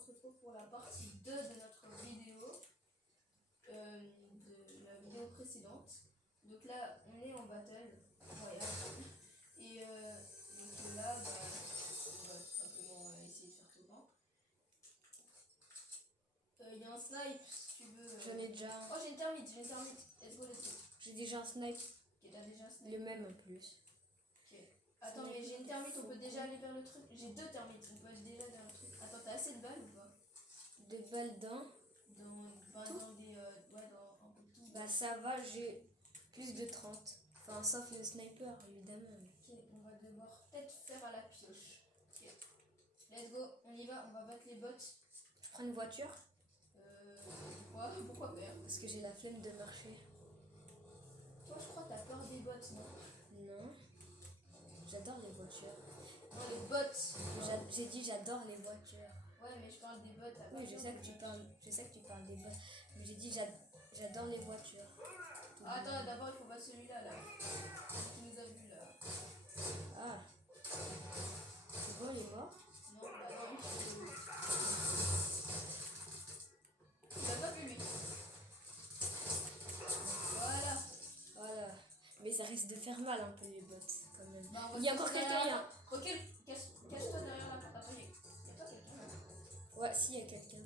se retrouve pour la partie 2 de notre vidéo, de la vidéo précédente. Donc là, on est en battle royale. Et donc là, on va tout simplement essayer de faire tout le temps. Il y a un snipe, si tu veux. J'en ai déjà. Oh, j'ai une termite. Let's go. J'ai déjà un snipe. Ok, t'as déjà un snipe. Le même en plus. Ok. Attends, mais j'ai une termite, on peut déjà aller vers le truc. J'ai 2 termites, on peut aller déjà vers le truc. Attends, t'as assez de balles ou pas? Des balles d'un. Dans des. Ouais, dans un peu de tout. Bah ça va, j'ai plus de 30. Enfin, sauf le sniper, évidemment. Ok, on va devoir peut-être faire à la pioche. Ok. Let's go, on y va, on va battre les bots. Prends une voiture. Pourquoi faire? Parce que j'ai la flemme de marcher. Toi, je crois que t'as peur des bots, non? Non. J'adore les voitures. Non, les bots. J'ai dit j'adore les voitures. Ouais, mais je parle des bots. Oui, je sais que tu parles des bots. Mais j'ai dit j'adore les voitures. Ah, attends, d'abord il faut battre celui-là, là. Qui nous a vu, là. Ah. C'est bon, il est mort? Non, bah non. Il a pas vu, lui. Voilà. Mais ça risque de faire mal un peu les bots, quand même. Bah, il y a encore quelqu'un. Recule, cache-toi derrière la porte. Attends, il y a pas quelqu'un, là. Ouais, si, il y a quelqu'un.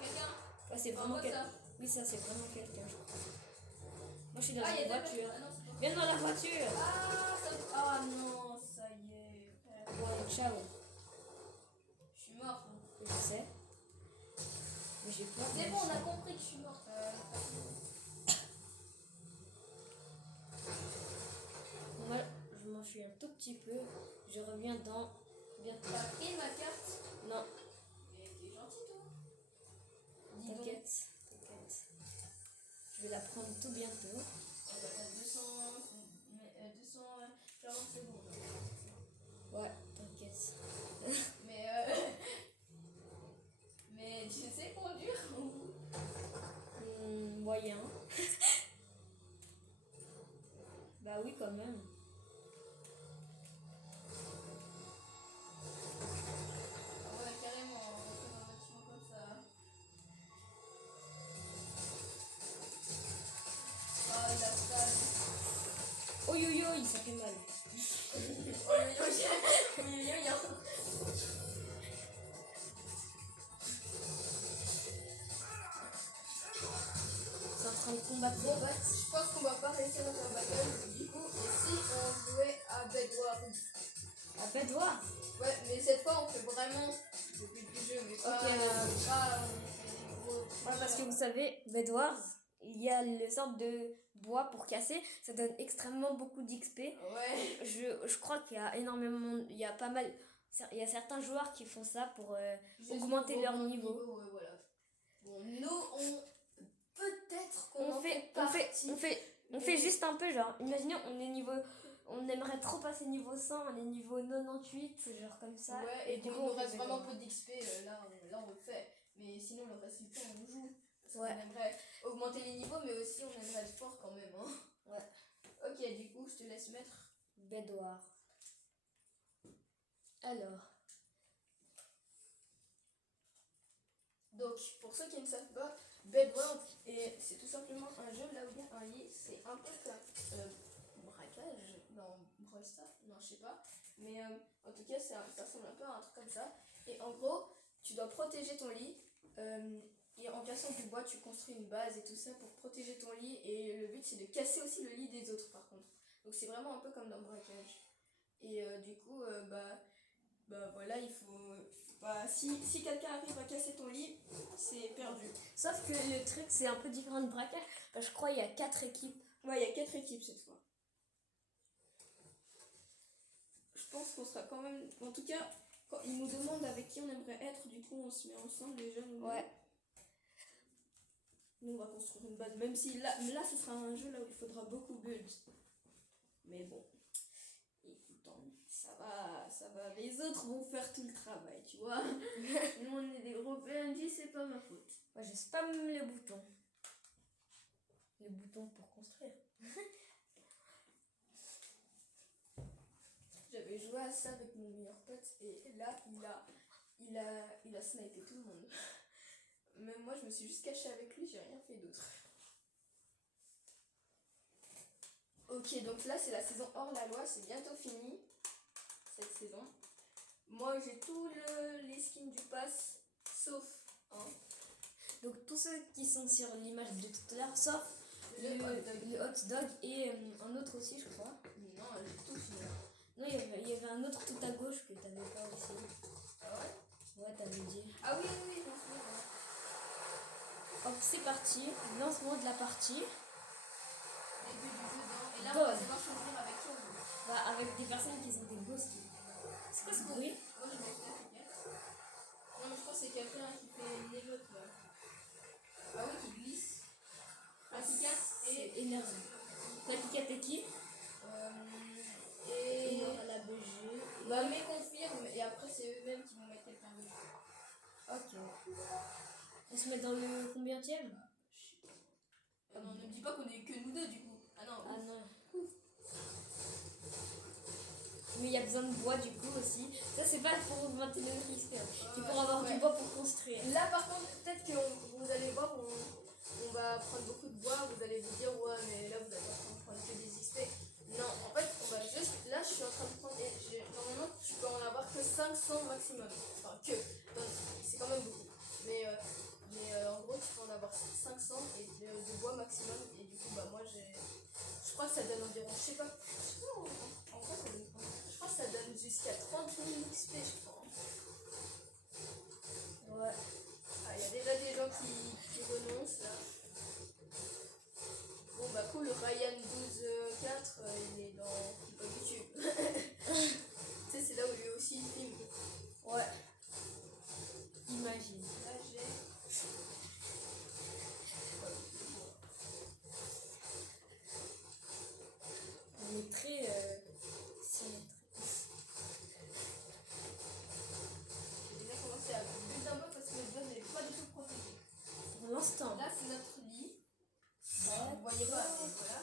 Quelqu'un. Ouais, c'est vraiment quelqu'un. Oui, ça, c'est vraiment quelqu'un, je crois. Moi, je suis dans une voiture. Viens dans la voiture. Ah non, ça y est. Ouais, ciao. Je suis morte. Je sais. Mais j'ai peur. C'est bon, on a compris que je suis morte. Moi, je m'enfuis un tout petit peu. Je reviens dans bientôt. T'as pris ma carte? Non. Mais t'es gentil, toi. T'inquiète. Je vais la prendre tout bientôt. T'as 240 secondes. Ouais, t'inquiète. Mais tu sais conduire ou? Moyen. Bah oui, quand même. Ah ouais, carrément, on va faire un bâtiment comme ça. Ah, il a ça. Oi, ça fait mal. C'est en train de combattre. Bon, bah, je pense qu'on va pas réussir à faire battle. Du coup, et si on jouait à Bedwars? À Bedwars? Ouais, mais cette fois, on fait vraiment le but du jeu, mais pas. Ok. Ouais, Parce que vous savez, Bedwars, il y a le sorte de bois pour casser. Ça donne extrêmement beaucoup d'XP. Ouais. Je crois qu'il y a énormément. Il y a pas mal. Il y a certains joueurs qui font ça pour augmenter leur niveau. Ouais, voilà. Bon, nous, on. Peut-être qu'on On fait juste un peu genre. Imaginez, on est niveau. On aimerait trop passer niveau 100, on est niveau 98, genre comme ça. Ouais, et du coup, on reste vraiment peu d'XP. Là, on le fait. Mais sinon, le reste du temps, on joue. Parce qu'on aimerait augmenter les niveaux, mais aussi on aimerait être fort quand même. Hein. Ouais. Ok, du coup, je te laisse mettre. Bedwars. Alors. Donc, pour ceux qui ne savent pas, Bedwars, c'est tout simplement un jeu là où il y a un lit. C'est un peu comme braquage dans Brawl Stars, non, je sais pas. Mais en tout cas, ça ressemble un peu à un truc comme ça. Et en gros, tu dois protéger ton lit. Et en cassant du bois, tu construis une base et tout ça pour protéger ton lit. Et le but, c'est de casser aussi le lit des autres, par contre. Donc, c'est vraiment un peu comme dans braquage. Et du coup, voilà, il faut. Si quelqu'un arrive à casser ton lit, c'est perdu. Sauf que le truc, c'est un peu différent de braquage. Je crois qu'il y a 4 équipes. Ouais, il y a 4 équipes cette fois. Je pense qu'on sera quand même. En tout cas, quand ils nous demandent avec qui on aimerait être, du coup, on se met ensemble déjà. Ouais. Nous, on va construire une base. Même si là, ce sera un jeu là où il faudra beaucoup build. Mais bon. Écoute, ça va. Les autres vont faire tout le travail, tu vois. Nous, on est des gros PNJ, c'est pas ma faute. Moi, je spamme le bouton. Le bouton pour construire. J'avais joué à ça avec mon meilleur pote et là, il a snipé tout le monde. Même moi, je me suis juste cachée avec lui, j'ai rien fait d'autre. Ok, donc là, c'est la saison hors la loi, c'est bientôt fini, cette saison. Moi, j'ai tous les skins du pass, sauf un. Donc tous ceux qui sont sur l'image de tout à l'heure, sauf Le hot dog. le hot dog et un autre aussi, je crois. Non, j'ai tout fini. Non, il y avait un autre tout à gauche que t'avais pas aussi. Ah ouais? Ouais, t'avais dit. Ah oui, oui, oui, je me souviens. Hop, c'est parti. Lancement de la partie. Les deux du jeu dedans. Et là, Go. on va devoir choisir avec qui on veut. Bah, avec des personnes qui sont des ghosts. C'est quoi ce bruit? Moi, je vais faire quelqu'un. Non, mais je pense que c'est quelqu'un qui fait une émeute là. Ah oui, qui glisse. Ah, qui casse C'est et. énervant. La piquette est qui? Et. Et la BG. Bah, mais confirme, et après, c'est eux-mêmes qui vont mettre quelqu'un d'autre. Ok. On se met dans le combienième? Ah non, ne me dis pas qu'on est que nous deux du coup. Ah non, Ah non. Mais il y a besoin de bois du coup aussi. Ça c'est pas pour augmenter le risque. C'est pour avoir du bois pour construire. Là par contre, peut-être que vous allez voir, on va prendre beaucoup de bois, vous allez vous dire ouais mais là vous êtes en train de prendre que des XP. Non, en fait on va juste, là je suis en train de prendre, normalement tu peux en avoir que 500 maximum. Enfin que, c'est quand même beaucoup. Mais en gros tu peux en avoir 500 et de bois maximum et du coup bah moi je crois que ça donne environ, je sais pas en quoi ça donne. Je crois que ça donne jusqu'à 30 000 XP je crois. Ouais. Ah, il y a déjà des gens qui renoncent là. Bon bah cool, Ryan 12.4 il est dans YouTube. Tu sais, c'est là où lui aussi il filme. Ouais. Imagine. Là j'ai. On est très symétrique. J'ai déjà commencé à buter un peu parce que le boss n'est pas du tout protégé. Pour l'instant. Là c'est notre lit. Vous voyez pas, mais voilà.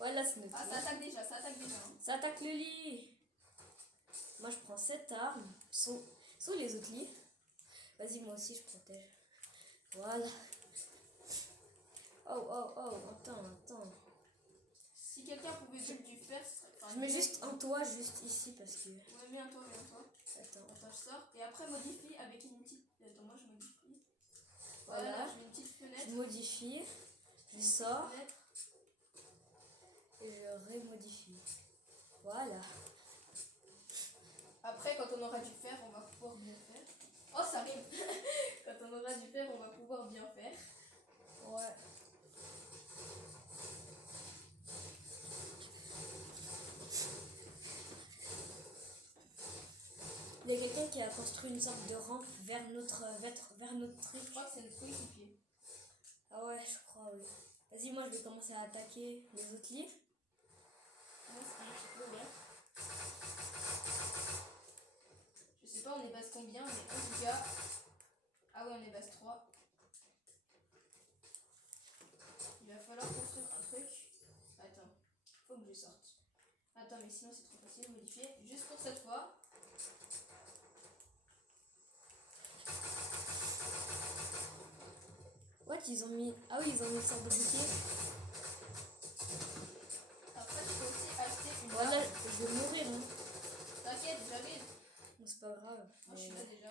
Ouais, là c'est notre Ah, lit. ça attaque déjà, ça attaque déjà. Hein. Ça attaque le lit. Moi je prends cette arme. Sous les autres lits. Vas-y, moi aussi je protège. Voilà. Oh, attends. Si quelqu'un pouvait mettre du fer, ce serait. Enfin, Je mets juste un toit juste ici parce que. Ouais, mets un toit, mets un toit. Attends. Attends, je sors. Et après, modifie avec une petite. Attends, moi je modifie. Voilà. Voilà, je mets une petite fenêtre. Je modifie. Je sors. Fenêtre. Et je remodifie. Voilà. Après, quand on aura du fer, on va pouvoir bien faire. Oh, ça arrive. Quand on aura du fer, on va pouvoir bien faire. Ouais. Il y a quelqu'un qui a construit une sorte de rampe vers notre truc. Je crois que c'est notre coéquipier. Ah ouais, je crois, oui. Vas-y, moi je vais commencer à attaquer les autres lits. Ouais, c'est un petit peu, ouais. Je sais pas, on est base combien, mais en tout cas. Ah ouais, on est base 3. Il va falloir construire un truc. Attends, faut que je sorte. Attends, mais sinon c'est trop facile. Modifier juste pour cette fois. Ouais, ils ont mis. Ah oui, ils ont mis une sorte de bouquet. Après, tu peux aussi acheter une Voilà, arme. je vais mourir. Hein. T'inquiète, j'arrive. Bon, c'est pas grave. Moi, je suis mais- là déjà.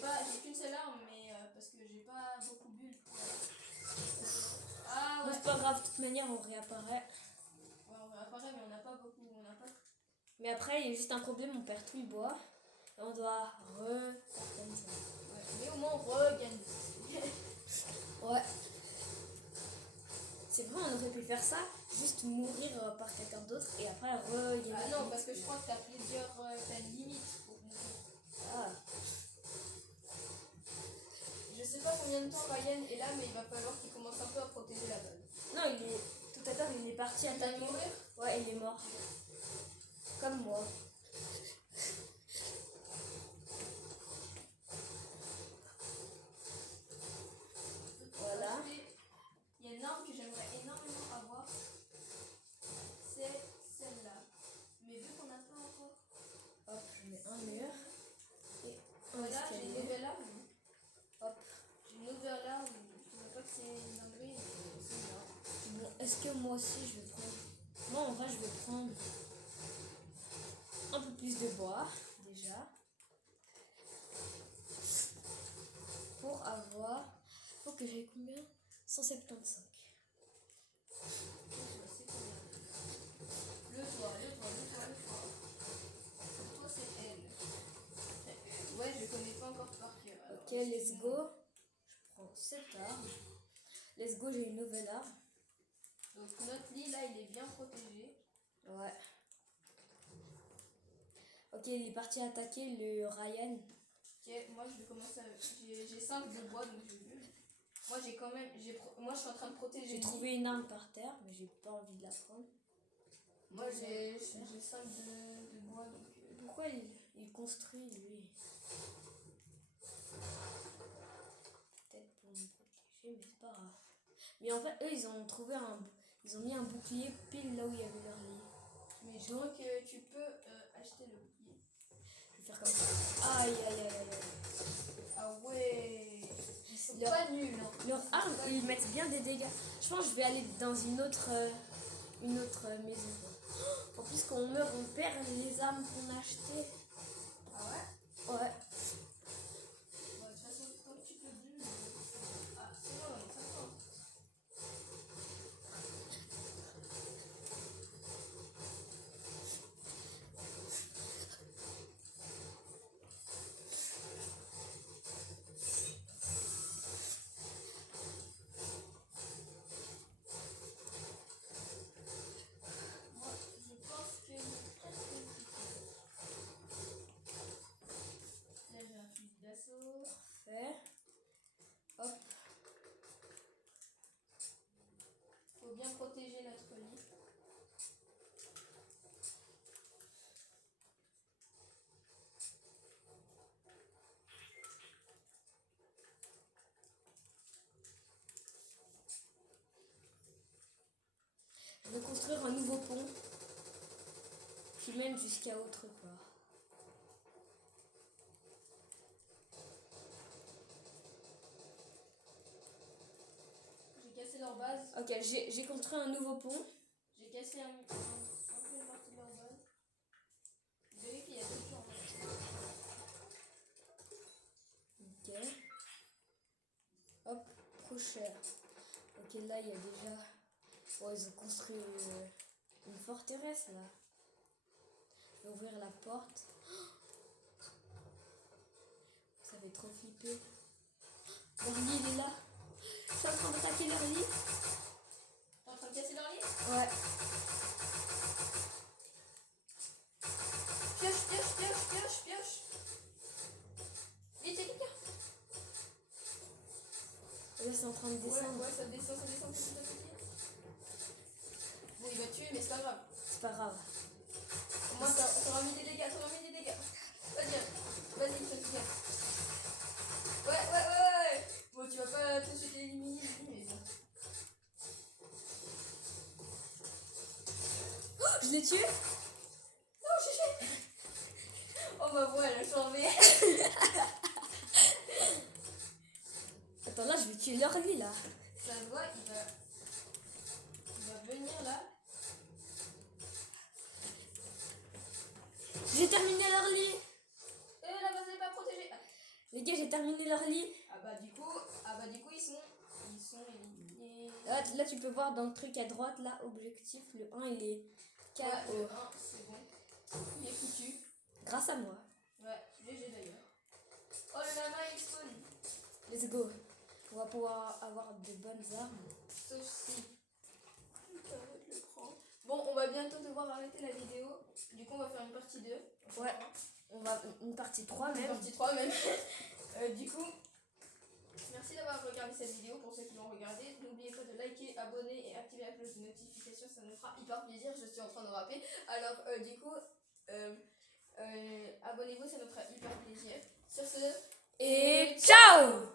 Bon, j'ai qu'une seule arme, mais parce que j'ai pas beaucoup bu. Ah Bon, ouais. c'est pas grave, de toute manière, on réapparaît. Ouais, on réapparaît, mais on n'a pas beaucoup. On n'a pas. Mais après, il y a juste un problème, on perd tout le bois. Et on doit faire comme ça. Ouais, mais au moins on regagne. Ouais. C'est vrai, on aurait pu faire ça, juste mourir par quelqu'un d'autre et après regagner. Ah non, parce que je crois que t'as plusieurs. T'as une limite pour mourir. Ah. Je sais pas combien de temps Ryan est là, mais il va falloir qu'il commence un peu à protéger la balle. Non, tout à l'heure, il est parti Il va attaquer. mourir. Ouais, il est mort. Comme moi. Voilà. Il y a une arme que j'aimerais énormément avoir. C'est celle-là. Mais vu qu'on n'a pas encore. Hop, je mets un mur. Et un Voilà, une nouvelle arme. Hop. J'ai une nouvelle arme. Je ne sais pas que c'est une dinguerie, mais c'est une arme. Bon, est-ce que moi aussi je vais prendre... Moi en vrai je vais prendre un peu plus de bois déjà. Pour avoir... Faut que j'aille combien 175. Le toit. Le toit, c'est elle. Ouais, je connais pas encore par cœur. Alors, Ok, let's go. Je prends cette arme. Let's go, j'ai une nouvelle arme. Donc notre lit là, il est bien protégé. Ouais. Ok, il est parti attaquer le Ryan. Ok, moi je vais commencer à... J'ai 5 de bois, donc je vais... Moi j'ai quand même... Moi je suis en train de protéger. J'ai trouvé une arme par terre, mais j'ai pas envie de la prendre. Moi j'ai 5 de bois, donc... Pourquoi il construit lui? Peut-être pour me protéger, mais c'est pas grave. Mais en fait, eux ils ont trouvé un... Ils ont mis un bouclier pile là où il y avait leur lit. Mais je crois que tu peux acheter le bouclier. Je vais faire comme ça. Aïe aïe aïe aïe aïe. Ah ouais, ils sont pas nuls. Hein. Leurs armes, ils mettent bien des dégâts. Je pense que je vais aller dans une autre maison. En plus, quand on meurt, on perd les armes qu'on a achetées. Ah ouais? Ouais. Bah, de toute façon, comme tu peux dire... Ah, c'est bon, ça va. Moi, je pense que là, j'ai un fusil d'assaut. Parfait. Hop. Faut bien protéger notre lit. Je vais construire un nouveau pont qui mène jusqu'à autre part. J'ai cassé leur base. Ok, j'ai construit un nouveau pont. J'ai cassé un peu une partie de leur base. Vérifie, il y a d'autres gens. Ok. Hop, trop cher. Ok, là il y a déjà... Oh, ils ont construit une forteresse là. Je vais ouvrir la porte. Ça fait trop flipper. Leur lit il est là. Je suis en train d'attaquer leur lit. T'es en train de casser leur lit? Ouais. Pioche. Vite, c'est quelqu'un. Et là c'est en train de descendre. Ouais, ça descend petit à petit. Bon, il va tuer, mais c'est pas grave. C'est pas grave. Au moins, t'auras mis des dégâts. Vas-y, ça te gaffe. Ouais. Bon, tu vas pas tout de suite l'éliminer, mais bon. Oh, je l'ai tué. Oh, chiché. Oh, ma voix, elle a changé. Attends, là je vais tuer leur lit là. Ça se voit, il va venir là. J'ai terminé leur lit. La base n'est pas protégée. Les gars, j'ai terminé leur lit. Ah bah du coup, ils sont éliminés. Là, tu peux voir dans le truc à droite, là, objectif, le 1, il est KO. Ouais, le 1, c'est bon. Il est foutu. Grâce à moi. Ouais, GG d'ailleurs. Oh, le lama il spawn. Let's go. On va pouvoir avoir de bonnes armes. Sauf si... Putain, je le prends. Bon, on va bientôt devoir arrêter la vidéo. Du coup, on va faire une partie 2. Ouais. On va une partie 3 même. Une partie 3 même. Du coup, merci d'avoir regardé cette vidéo. Pour ceux qui l'ont regardé, n'oubliez pas de liker, abonner et activer la cloche de notification. Ça nous fera hyper plaisir. Je suis en train de rapper. Alors, du coup, abonnez-vous, ça nous fera hyper plaisir. Sur ce, Et ciao!